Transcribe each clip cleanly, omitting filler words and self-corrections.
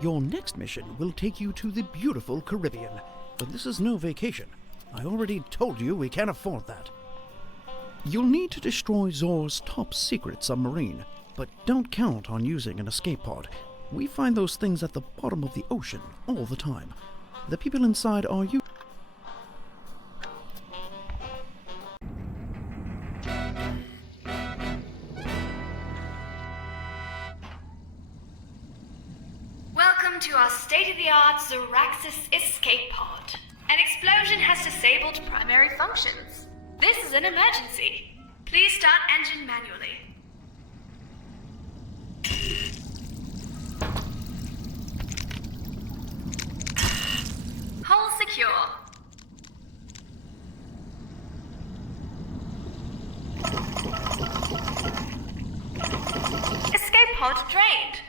Your next mission will take you to the beautiful Caribbean, but this is no vacation. I already told you we can't afford that. You'll need to destroy Zor's top-secret submarine, but don't count on using an escape pod. We find those things at the bottom of the ocean all the time. The people inside are you. Welcome to our state-of-the-art Zoraxis escape pod. An explosion has disabled primary functions. This is an emergency. Please start engine manually. Hull secure. Escape pod drained.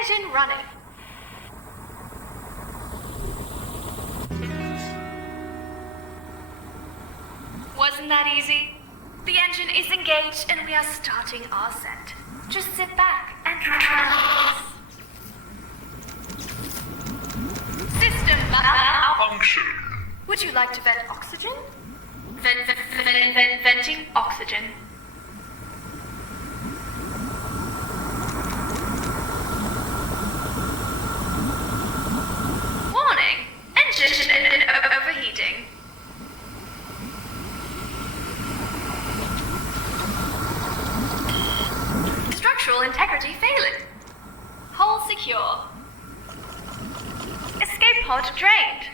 Engine running. Wasn't that easy? The engine is engaged and we are starting our set. Just sit back and relax. System malfunction. Would you like to vent oxygen? Venting oxygen. Warning! Engine overheating. Structural integrity failing. Hull secure. Escape pod drained.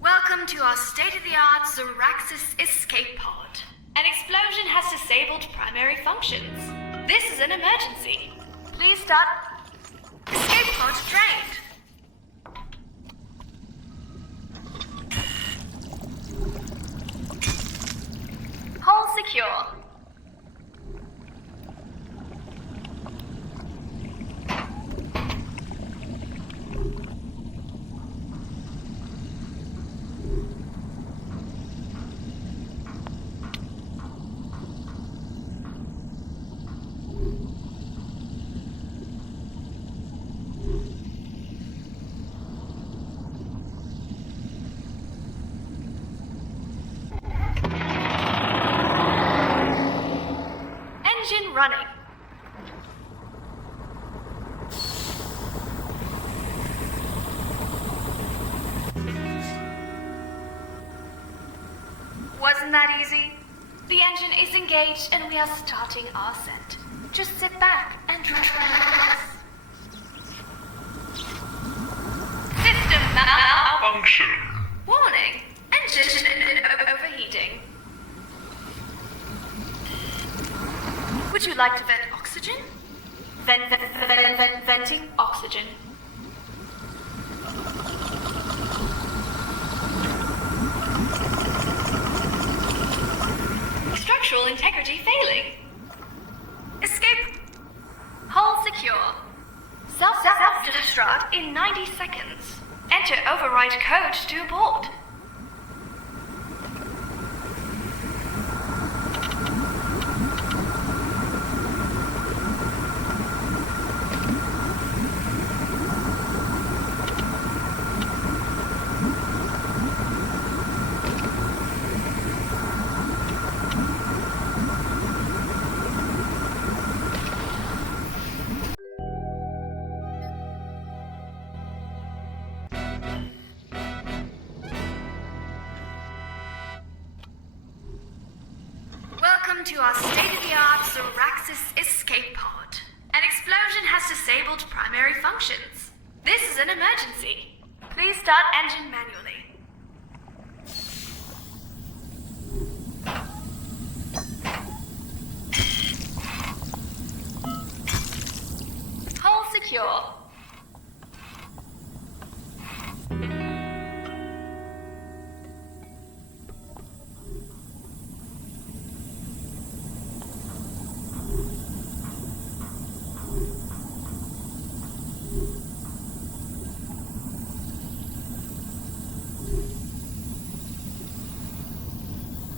Welcome to our state-of-the-art Zoraxis escape pod. An explosion has disabled primary functions. This is an emergency. Please start. Escape pod drained. Hull secure. Engine running. Wasn't that easy? The engine is engaged and we are starting our set. Just sit back and relax. System malfunction. Warning! Engine overheating. Would you like to vent oxygen? Venting oxygen. Structural integrity failing. Escape. Hull secure. Self-destruct in 90 seconds. Enter override code to abort. Zoraxis escape pod. An explosion has disabled primary functions. This is an emergency. Please start engine manually. Hull secure.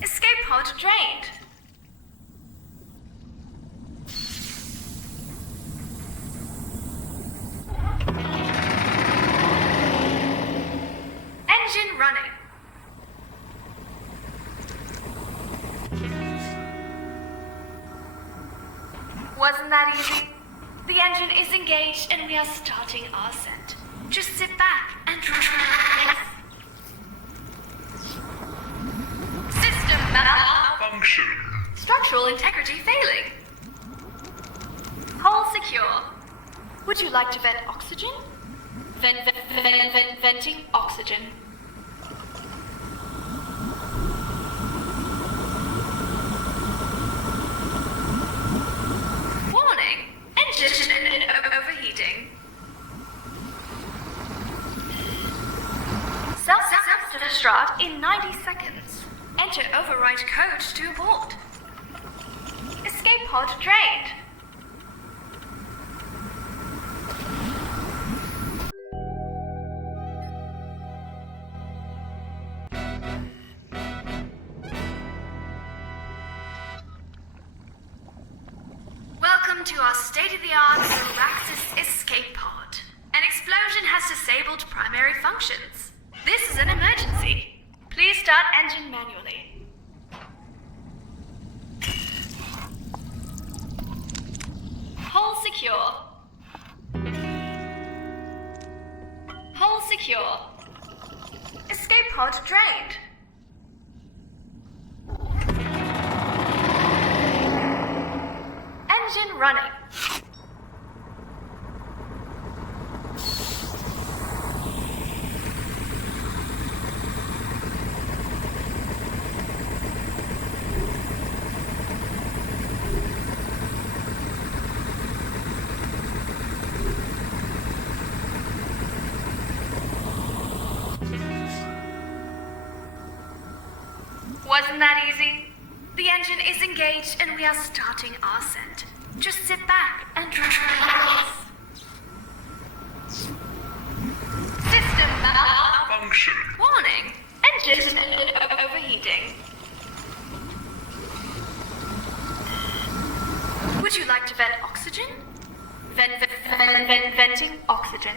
Escape pod drained. Engine running. Wasn't that easy? The engine is engaged and we are starting our ascent. Just sit back and relax. System malfunction. Structural integrity failing. Hull secure. Would you like to vent oxygen? Venting oxygen. Warning! Engine overheating. Self-destruct in 90 seconds. Enter override code to abort. Escape pod drained. Welcome to our state-of-the-art Zoraxis escape pod. An explosion has disabled primary functions. This is an emergency. Please start engine manually. Hull secure. Hull secure. Escape pod drained. Engine running. Wasn't that easy? The engine is engaged and we are starting our ascent. Just sit back and relax. System malfunction. Warning. Engine overheating. Would you like to vent oxygen? Venting oxygen.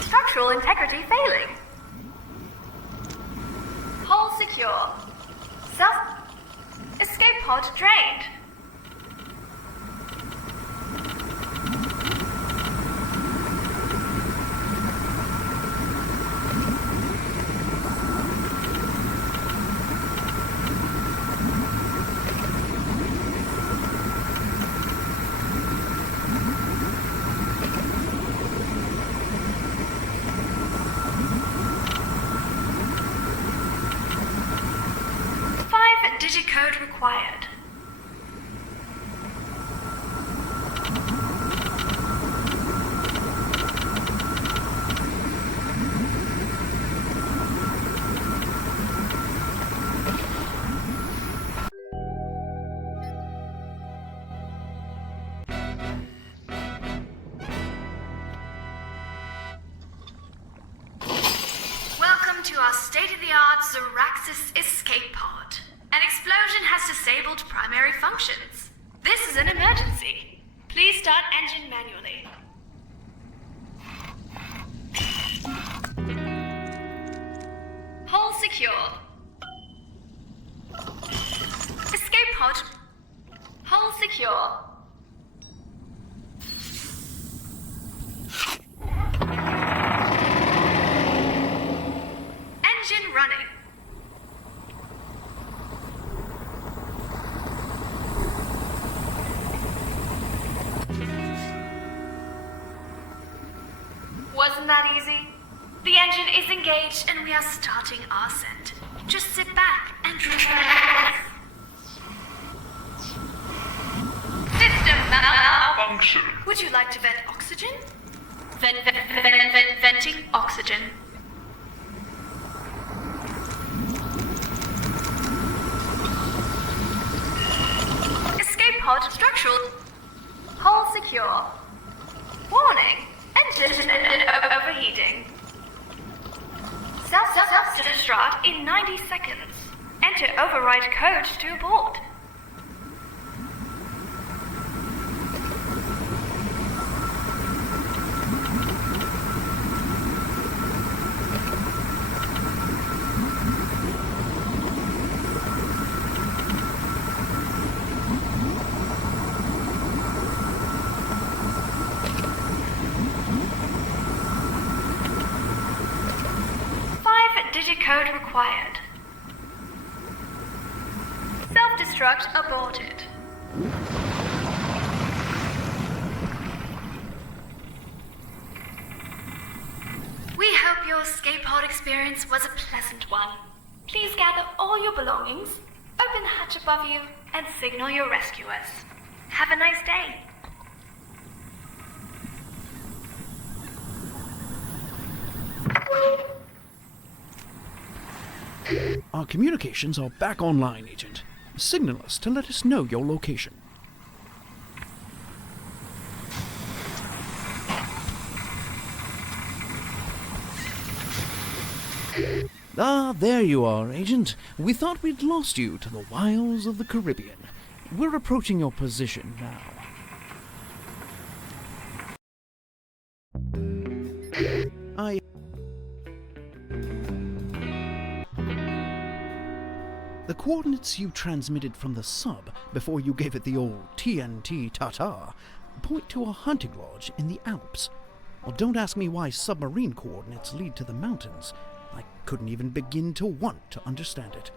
Structural integrity failing. Hull secure. Escape pod drained. Digicode required. Welcome to our state-of-the-art Zoraxis escape pod. An explosion has disabled primary functions. This is an emergency. Please start engine manually. Hull secure. Escape pod. Hull secure. running. Wasn't that easy? The engine is engaged and we are starting our ascent. Just sit back and relax. System malfunction. Would you like to vent oxygen? Venting oxygen. Escape pod structural. Hull secure. Warning. Engine overheating. Self-destruct in 90 seconds. Enter override code to abort. Digit code required. Self-destruct aborted. We hope your escape pod experience was a pleasant one. Please gather all your belongings, open the hatch above you, and signal your rescuers. Have a nice day. Our communications are back online, Agent. Signal us to let us know your location. Ah, there you are, Agent. We thought we'd lost you to the wiles of the Caribbean. We're approaching your position now. The coordinates you transmitted from the sub before you gave it the old TNT Tata point to a hunting lodge in the Alps. Well, don't ask me why submarine coordinates lead to the mountains. I couldn't even begin to want to understand it.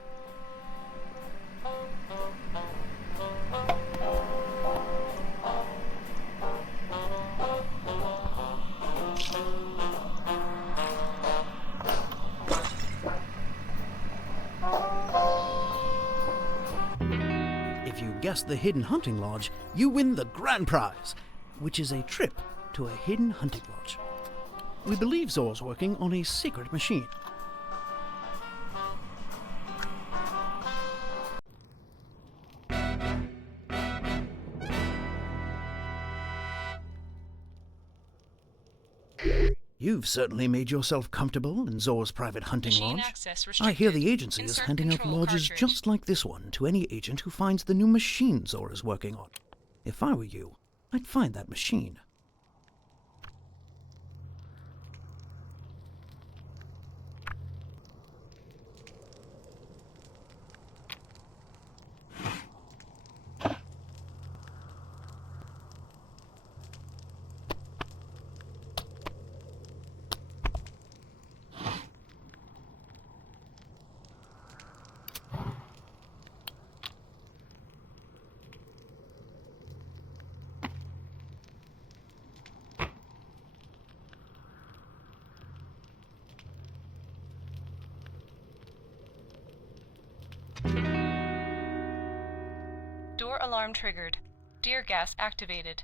If you guess the hidden hunting lodge, you win the grand prize, which is a trip to a hidden hunting lodge. We believe Zor's working on a secret machine. You've certainly made yourself comfortable in Zor's private hunting Machine lodge. access I restricted. hear the agency is Insert handing out control lodges cartridge. just like this one to any agent who finds the new machine Zor is working on. If I were you, I'd find that machine. Door alarm triggered. Deer gas activated.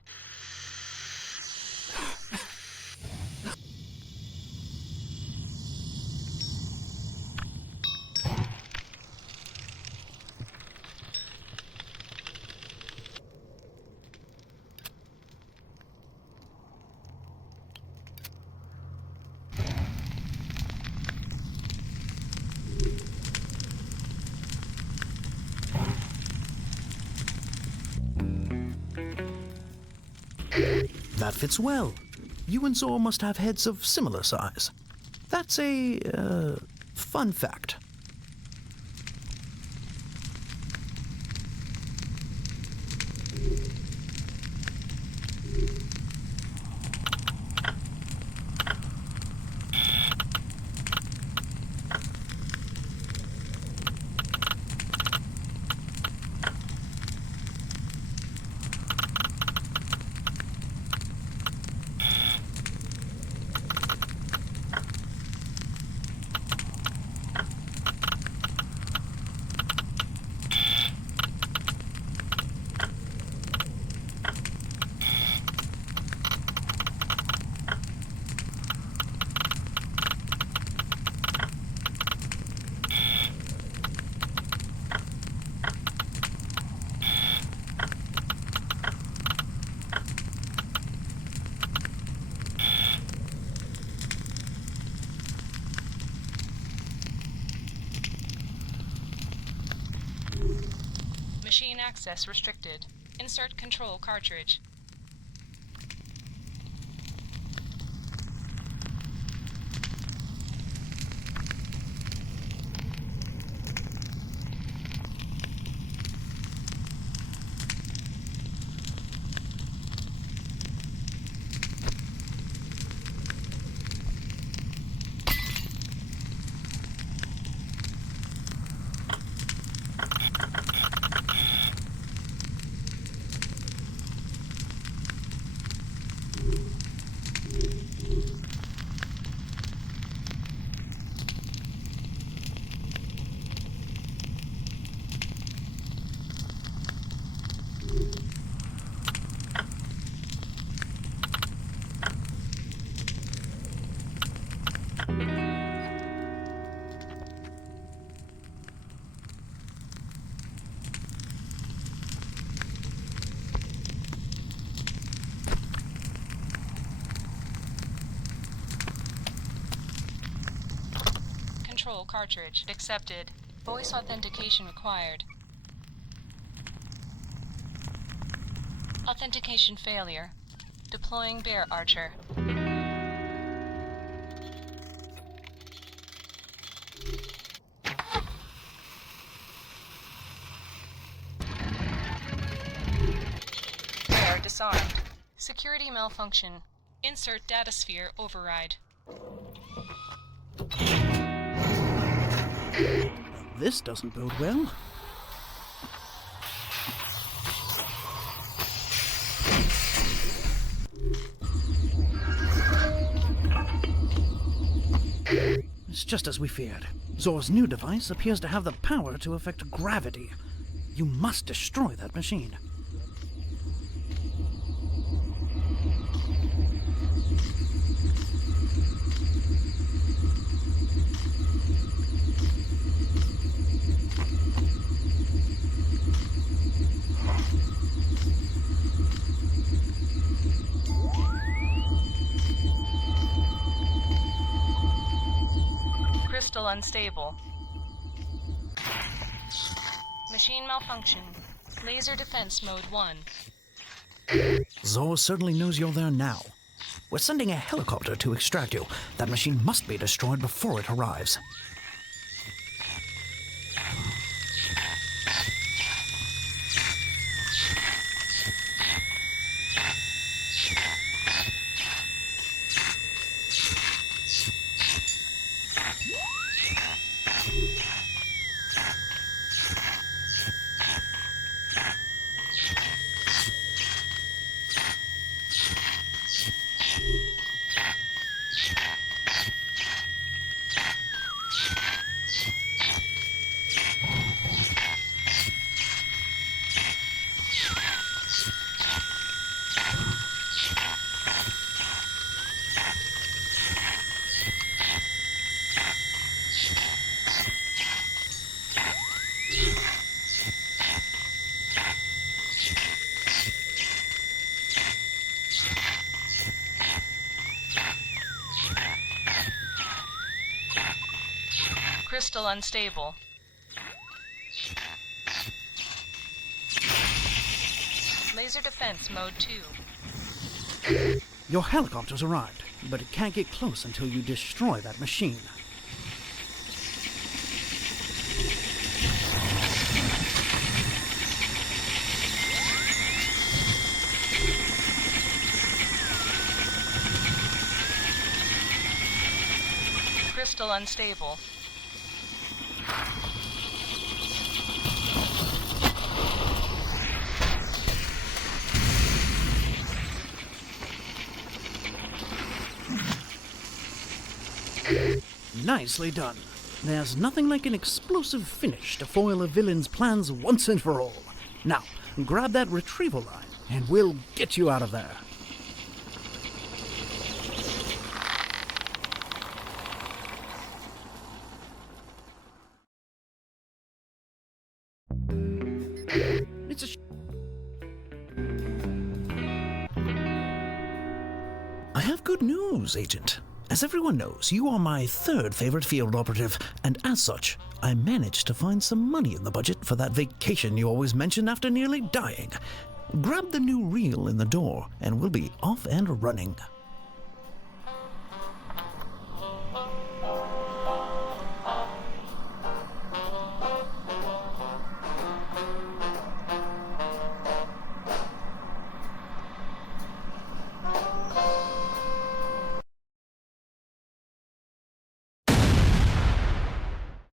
That fits well. You and Zor must have heads of similar size. That's a, fun fact. Machine access restricted. Insert control cartridge. Control cartridge accepted. Voice authentication required. Authentication failure. Deploying Bear Archer. Bear disarmed. Security malfunction. Insert datasphere override. This doesn't bode well. It's just as we feared. Zor's new device appears to have the power to affect gravity. You must destroy that machine. Crystal unstable. Machine malfunction. Laser defense mode 1. Zor certainly knows you're there now. We're sending a helicopter to extract you. That machine must be destroyed before it arrives. Crystal unstable. Laser defense mode 2. Your helicopter's arrived, but it can't get close until you destroy that machine. Crystal unstable. Nicely done. There's nothing like an explosive finish to foil a villain's plans once and for all. Now, grab that retrieval line, and we'll get you out of there. It's a I have good news, Agent. As everyone knows, you are my third favorite field operative, and as such, I managed to find some money in the budget for that vacation you always mention after nearly dying. Grab the new reel in the door, and we'll be off and running.